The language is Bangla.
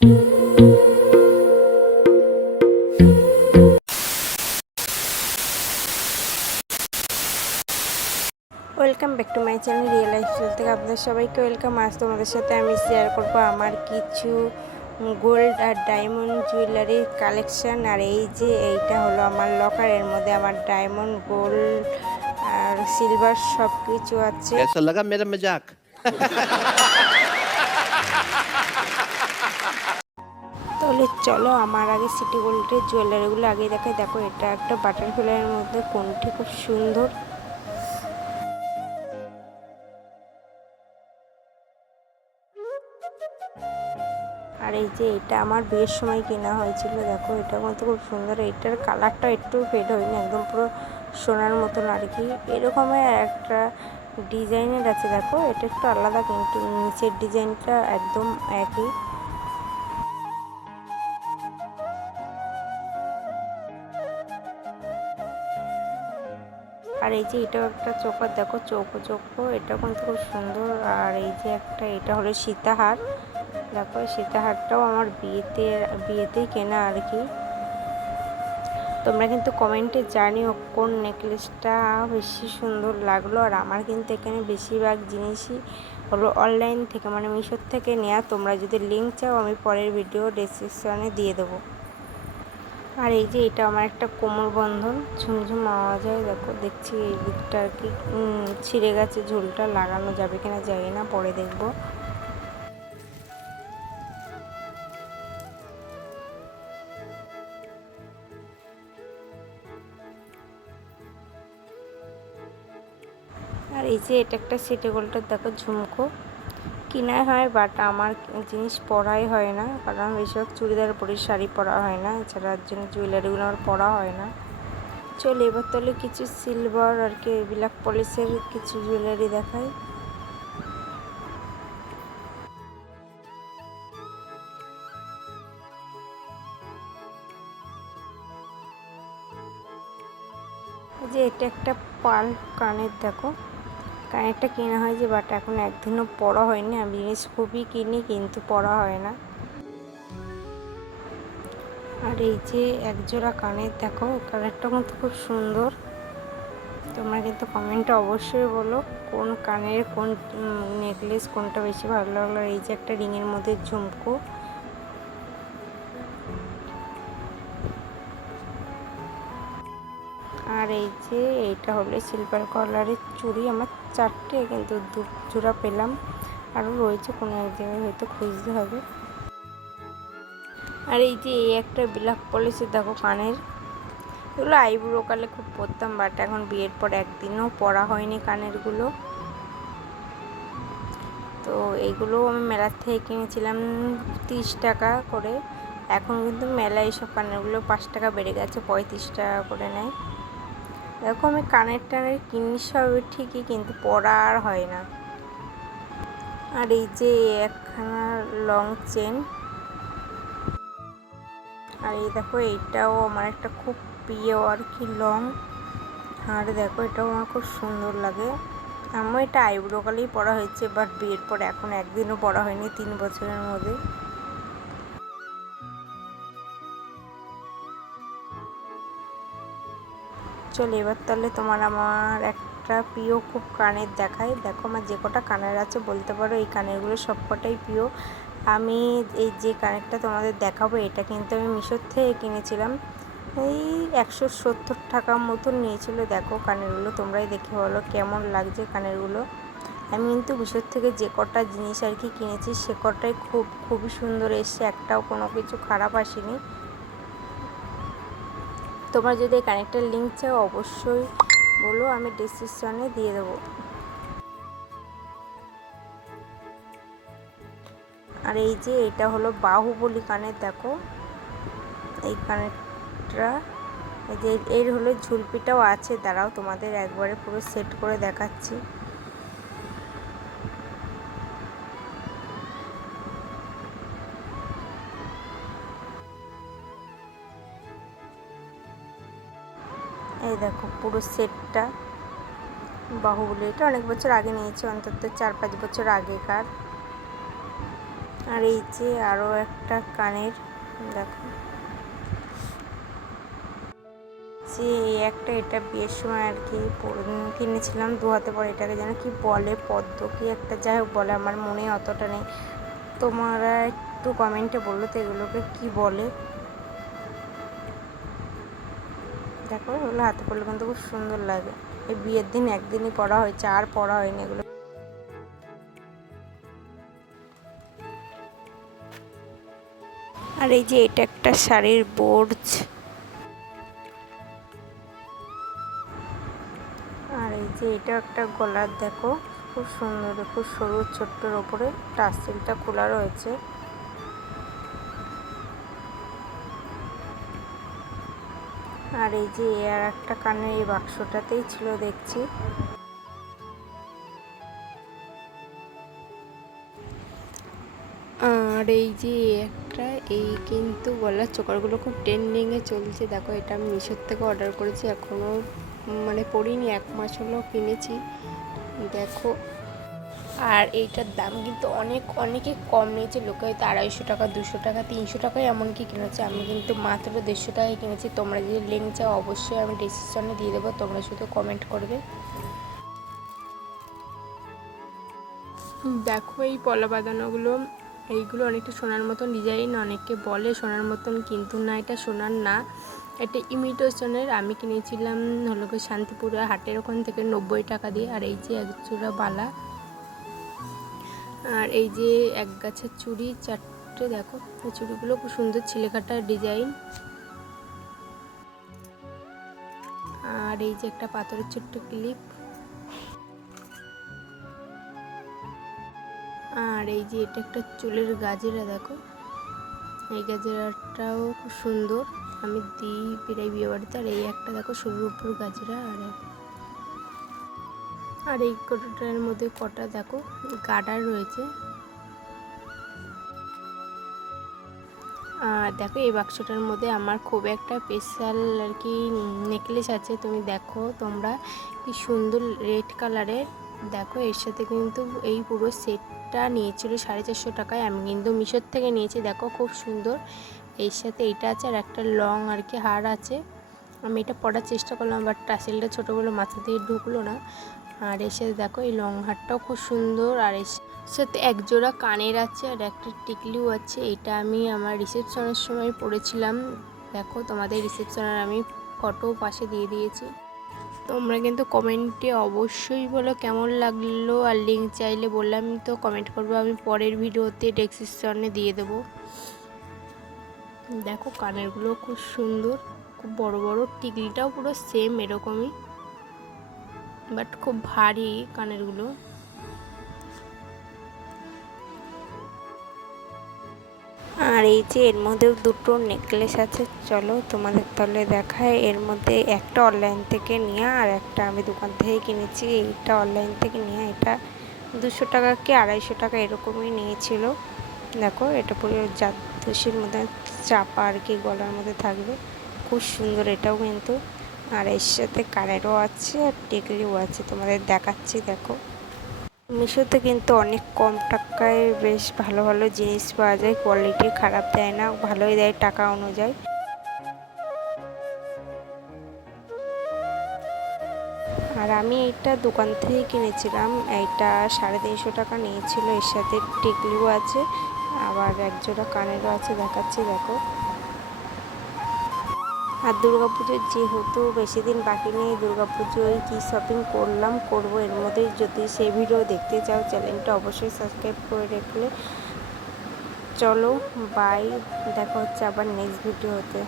Welcome back to my channel real lifestyle থেকে আপনাদের সবাইকে ওয়েলকাম। আজ তোমাদের সাথে আমি শেয়ার করব আমার কিছু গোল্ড আর ডায়মন্ড জুয়েলারির কালেকশান। আর এই যে এইটা হলো আমার লকারের মধ্যে আমার ডায়মন্ড, গোল্ড আর সিলভার সব কিছু আছে। कैसा लगा मेरा मजाक? তাহলে চলো আমার আগে সিটি গোল্ডের জুয়েলারিগুলো আগে দেখাই। দেখো এটা একটা বাটারফ্লাইয়ের মধ্যে কোনটি খুব সুন্দর। আর এই যে এটা আমার বিয়ের সময় কেনা হয়েছিল। দেখো এটা কিন্তু খুব সুন্দর। এটার কালারটা একটু ফেড হয়নি, একদম পুরো সোনার মতন আর কি। এরকমের একটা ডিজাইনের আছে। দেখো এটা একটু আলাদা, কিন্তু নিচের ডিজাইনটা একদম একই। আর এই যে এটাও একটা চোকার, দেখো চৌকো চৌকো, এটা কিন্তু খুব সুন্দর। আর এই যে একটা, এটা হলো সীতাহার। দেখো সীতাহারটাও আমার বিয়েতেই কেনা আর কি। তোমরা কিন্তু কমেন্টে জানিও কোন নেকলেসটা বেশি সুন্দর লাগলো। আর আমার কিন্তু এখানে বেশিরভাগ জিনিসই হলো অনলাইন থেকে, মানে মিশোর থেকে নেওয়া। তোমরা যদি লিঙ্ক চাও আমি পরের ভিডিও ডেসক্রিপশনে দিয়ে দেবো। আর এই যে এটা আমার একটা কোমর বন্ধন, ঝুমঝুম আওয়াজ হয়। দেখো দেখছি এই দিকটা আর কি ছিঁড়ে গেছে, ঝুলটা লাগানো যাবে কিনা জানি না, পরে দেখবো। আর এই যে এটা একটা সিটি গোল্ডের, দেখো ঝুমকো কিনা হয়, বাট আমার জিনিস পরাই হয় না, কারণ বেশিরভাগ চুড়িদার পরি, শাড়ি পরা হয় না। এছাড়া জন্য জুয়েলারিগুলো আমার পরা হয় না। চলো এবার তাহলে কিছু সিলভার আর কি ব্ল্যাক পলিশের কিছু জুয়েলারি দেখাই। যে এটা একটা পাল কানের, দেখো কানেরটা কেনা হয়েছে, বাট এখন একদিনও পরা হয়নি। আমি জিনিস খুবই কিনি কিন্তু পরা হয় না। আর এই যে একজোড়া কানের, দেখো কানেরটা কিন্তু খুব সুন্দর। তোমরা কিন্তু কমেন্টে অবশ্যই বলো কোন কানের কোন নেকলেস কোনটা বেশি ভালো লাগলো। এই যে একটা রিংয়ের মধ্যে ঝুমকো। আর এই যে এইটা হলো সিলভার কালারের চুড়ি। আমার চারটে, কিন্তু দু জোড়া পেলাম, আরও রয়েছে, কোনো এক জায়গায় হয়তো খুঁজতে হবে। আর এই যে এই একটা ব্ল্যাক পলিশের, দেখো কানের। এগুলো আইব্রো কালে খুব পরতাম, বাট এখন বিয়ের পর একদিনও পরা হয়নি কানেরগুলো। তো এইগুলো আমি মেলার থেকে কিনেছিলাম 30 টাকা করে। এখন কিন্তু মেলায় এইসব কানেরগুলো 5 টাকা বেড়ে গেছে, 35 টাকা করে নেয়। দেখো আমি কানের টানের কিনি সব ঠিকই, কিন্তু পরা আর হয় না। আর এই যে একখানা লং চেন। আর এই দেখো এইটাও আমার একটা খুব প্রিয় আর কি লং। আর দেখো এটাও আমার খুব সুন্দর লাগে। আমার এটা আইব্রো কালেই পরা হয়েছে, বাট বিয়ের পর এখন একদিনও পরা হয়নি 3 বছরের মধ্যে। চলো এবার তাহলে তোমার আমার একটা প্রিয় খুব কানের দেখাই। দেখো আমার যে কটা কানের আছে বলতে পারো এই কানেরগুলো সব কটাই প্রিয়। আমি এই যে কানেরটা তোমাদের দেখাবো, এটা কিন্তু আমি মিশোর থেকে কিনেছিলাম। এই 170 টাকা মতন নিয়েছিল। দেখো কানেরগুলো তোমরাই দেখে বলো কেমন লাগছে কানেরগুলো। আমি কিন্তু মিশোর থেকে যে কটা জিনিস আর কি কিনেছি সে কটাই খুবই সুন্দর এসছে, একটাও কোনো কিছু খারাপ আসেনি। তোমরা যদি এই কানেক্টার লিঙ্ক চাও অবশ্যই বলো, আমি ডিসক্রিপশনে দিয়ে দেবো। আর এই যে এটা হলো বাহুবলী কানের, দেখো এই কানেরটা। এই যে এর হলো ঝুলপিটাও আছে, দাঁড়াও তোমাদের একবারে পুরো সেট করে দেখাচ্ছি। এই দেখো পুরো সেটটা বাহুবলী। এটা অনেক বছর আগে নিয়েছি, অন্তত 4-5 বছর আগেকার। আর এই যে আরও একটা কানের, দেখো যে এই একটা, এটা বিয়ের সময় আর কি কিনেছিলাম 2 হাতে পরে। এটাকে যেন কি বলে, পদ্ম কি একটা, যাই হোক বলে, আমার মনে অতটা নেই। তোমরা একটু কমেন্টে বললো তো এগুলোকে কি বলে। দেখো এগুলো হাতে পরলে কিন্তু খুব সুন্দর লাগে। এই বিয়ের দিন একদিনই পরা হয়েছে, আর পরা হয়নি এগুলো। আর এই যে এটা একটা শাড়ির বোর্জ। আর এই যে এটা একটা গলার, দেখো খুব সুন্দর, খুব সরু ছোট্টর ওপরে টাসেলটা খোলা রয়েছে। আর এই যে আর একটা কানের এই বাক্সটাতেই ছিল দেখছি। আর এই যে একটা, এই কিন্তু গলার চোকারগুলো খুব ট্রেন্ডিংয়ে চলছে। দেখো এটা আমি মিশোর থেকে অর্ডার করেছি, এখনও মানে পরিনি, 1 মাস হলো কিনেছি। দেখো আর এইটার দাম কিন্তু অনেকে কম নিয়েছে। লোকে হয়তো 250 টাকা, 200 টাকা, 300 টাকায় এমনকি কিনেছে। আমি কিন্তু মাত্র 150 টাকায় কিনেছি। তোমরা যদি লিঙ্ক চাও অবশ্যই আমি ডিসক্রিপশনে দিয়ে দেবো, তোমরা শুধু কমেন্ট করবে। দেখো এই পলা বাঁধানোগুলো, এইগুলো অনেকটা সোনার মতন ডিজাইন, অনেকে বলে সোনার মতন, কিন্তু না, এটা সোনার না, এটা ইমিটেশনের। আমি কিনেছিলাম হলো শান্তিপুরা হাটের ওখান থেকে 90 টাকা দিয়ে। আর এই যে এক জোড়া বালা, আর এই যে এক গাছের চুড়ি 4টে। দেখো এই চুড়িগুলো খুব সুন্দর ছিলেকাটা ডিজাইন। আর এই যে একটা পাথরের ছোট্ট ক্লিপ। আর এই যে এটা একটা চুলের গাজরা, দেখো এই গাজরাটাও খুব সুন্দর, আমি দিই প্রায় বিয়ে বাড়িতে। আর এই একটা দেখো সরুর উপর গাজরা। আর এই কটার মধ্যে কটা দেখো গার্ডার রয়েছে। আর দেখো এই বাক্সটার মধ্যে আমার খুব একটা স্পেশাল আর কি নেকলেস আছে। তুমি দেখো তোমরা কি সুন্দর রেড কালারের। দেখো এর সাথে কিন্তু এই পুরো সেটটা নিয়েছিল 450 টাকায়। আমি কিন্তু মিশোর থেকে নিয়েছি। দেখো খুব সুন্দর, এর সাথে এইটা আছে, আর একটা লং আর কি হার আছে। আমি এটা পরার চেষ্টা করলাম, বাট টাসেলটা ছোটো বলে মাথা দিয়ে ঢুকলো না। আর এর সাথে দেখো এই লং হারটাও খুব সুন্দর। আর এর সাথে এক জোড়া কানের আছে, আর একটা টিকলিও আছে। এটা আমি আমার রিসেপশনের সময় পরেছিলাম। দেখো তোমাদের রিসেপশনের আমি ফটো পাশে দিয়ে দিয়েছি। তোমরা কিন্তু কমেন্টে অবশ্যই বলো কেমন লাগলো, আর লিঙ্ক চাইলে বললাম তো কমেন্ট করবো, আমি পরের ভিডিওতে ডেসক্রিপশনে দিয়ে দেবো। দেখো কানেরগুলো খুব সুন্দর, খুব বড় বড়, টিকলিটাও পুরো সেম এরকমই, বাট খুব ভারী কানেরগুলো। আর এই যে এর মধ্যেও দুটো নেকলেস আছে, চলো তোমাদের তাহলে দেখায়। এর মধ্যে একটা অনলাইন থেকে নেওয়া, আর একটা আমি দোকান থেকে কিনেছি। এইটা অনলাইন থেকে নেওয়া, এটা 200 টাকা কি 250 টাকা এরকমই নিয়েছিল। দেখো এটা পুরো জাদুসির মধ্যে চাপা আর কি, গলার মধ্যে থাকবে, খুব সুন্দর এটাও কিন্তু। আর এর সাথে কানেরও আছে, আর টিকলিও আছে, তোমাদের দেখাচ্ছি। দেখো মিশোতে কিন্তু অনেক কম টাকায় বেশ ভালো ভালো জিনিস পাওয়া যায়, কোয়ালিটি খারাপ দেয় না, ভালোই দেয় টাকা অনুযায়ী। আর আমি এইটা দোকান থেকে কিনেছিলাম, এইটা 350 টাকা নিয়েছিল। এর সাথে টিকলিও আছে, আবার এক জোড়া কানেরও আছে, দেখাচ্ছি দেখো। আর দুর্গাপুজোর যেহেতু বেশি দিন বাকি নেই, দুর্গাপুজোয় কী শপিং করবো এর মধ্যে। যদি সেই ভিডিও দেখতে চাও চ্যানেলটা অবশ্যই সাবস্ক্রাইব করে রাখলে। চলো বাই, দেখা হচ্ছে আবার নেক্সট ভিডিওতে।